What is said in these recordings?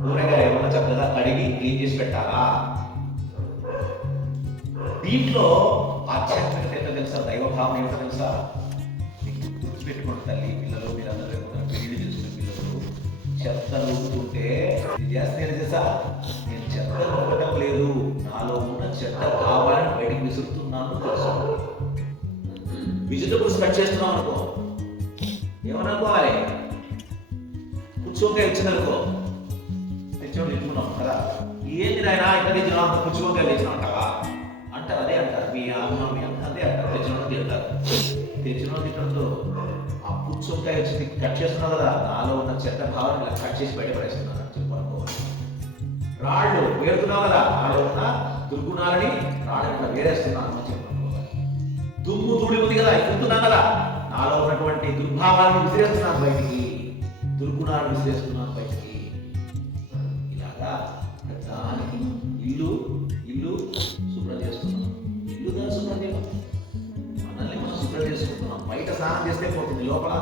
కూరగాయలు ఏమన్నా చక్కగా కడిగి క్లీన్ చేసి పెట్టాలా? దీంట్లో ఆధ్యాత్మికత ఏంటో తెలుసా? దైవభావం ఏంటో తెలుసా? గుర్తుపెట్టుకోండి తల్లి, పిల్లలు మీరందరూ లేకుండా పెళ్లి చేసుకునే పిల్లలు చెత్తను ఊపుతుంటే ఇది చేస్తే తెలుసా? నేను చెత్త ఊపటం లేదు, నాలో ఉన్న చెత్త భావాన్ని బయటికి విసురుతున్నాను తెలుసు. వెజిటబుల్స్ కట్ చేస్తున్నాం అనుకో, ఏమనుకోవాలి? పుచ్చువంకాయ వచ్చిందనుకో, తెచ్చేవాళ్ళు తెచ్చుకున్నాం కదా, ఏంటి నాయన ఇక్కడ తెచ్చినా పుచ్చువంకాయ తెచ్చినా అంటావా అంటారు. అదే అంటారు మీ అమ్మ మీ అమ్మ, అదే అంటారు. తెచ్చినోడు తింటారు, తెచ్చినోడు తింటూ ఆ పుచ్చువంకాయ వచ్చి కట్ చేస్తున్నావు కదా, నాలో ఉన్న చెత్త భావాన్ని ఇలా కట్ చేసి బయట పడేస్తున్నాను అని చెప్పి అనుకోవాలి. రాళ్ళు వేరుతున్నావు కదా, నాలో ఉన్న దుర్గుణాలని రాళ్ళు ఇట్లా వేరేస్తున్నాను అని చెప్పి అనుకోవాలి. దుమ్ము ధూళి ఉంది కదా, ఎక్కుతున్నాను కదా, నాలో ఉన్నటువంటి దుర్భావాలను విసిరేస్తున్నాను బయటికి, దుర్గుణాలను విసిరేస్తున్నాను బయటికి. ఇలాగా దానికి ఇల్లు ఇల్లు శుభ్రం చేస్తున్నాం. ఇల్లుగా శుభ్రం చేయాలి, మనల్ని మనం శుభ్రం చేసుకుంటున్నాం. బయట స్నానం చేస్తే పోతుంది, లోపల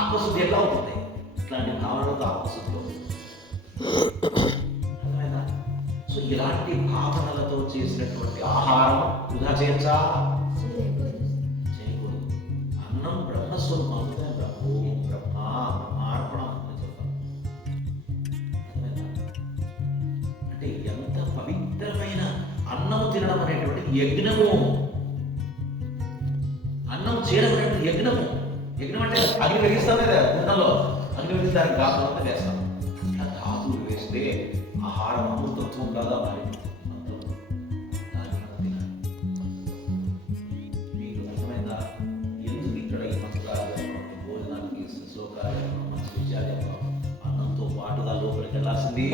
ఆత్మశుద్ధి ఎట్లా అవుతుంది? ఇట్లాంటి భావనలతో ఆత్మశుద్ధిలో అర్థమైందా? సో ఇలాంటి భావనలతో చేసినటువంటి ఆహారం వృధా చేయొచ్చా? చేయకూడదు. అన్నం బ్రహ్మస్వరూపం, బ్రహ్మార్పణం అని చెప్పాలి. అంటే ఎంత పవిత్రమైన అన్నము తినడం అనేటువంటి యజ్ఞము, అన్నం చేయడం అనేటువంటి యజ్ఞము. యజ్ఞం అంటే అగ్ని వెలిగిస్తాం కదా, కుండలో అగ్ని వెలిగిస్తానికి ధాతులు అంతా వేస్తాం. ఆ ధాతులు వేస్తే ఆహారం అమృతత్వం కాదా మారింది. మీకు అర్థమైందా? ఎందుకు ఇక్కడ ఈ మంత్రాలు భోజనానికి శ్లోకాలు మంచి విషయాలు అన్నంతో పాటుగా లోపలికి వెళ్ళాల్సింది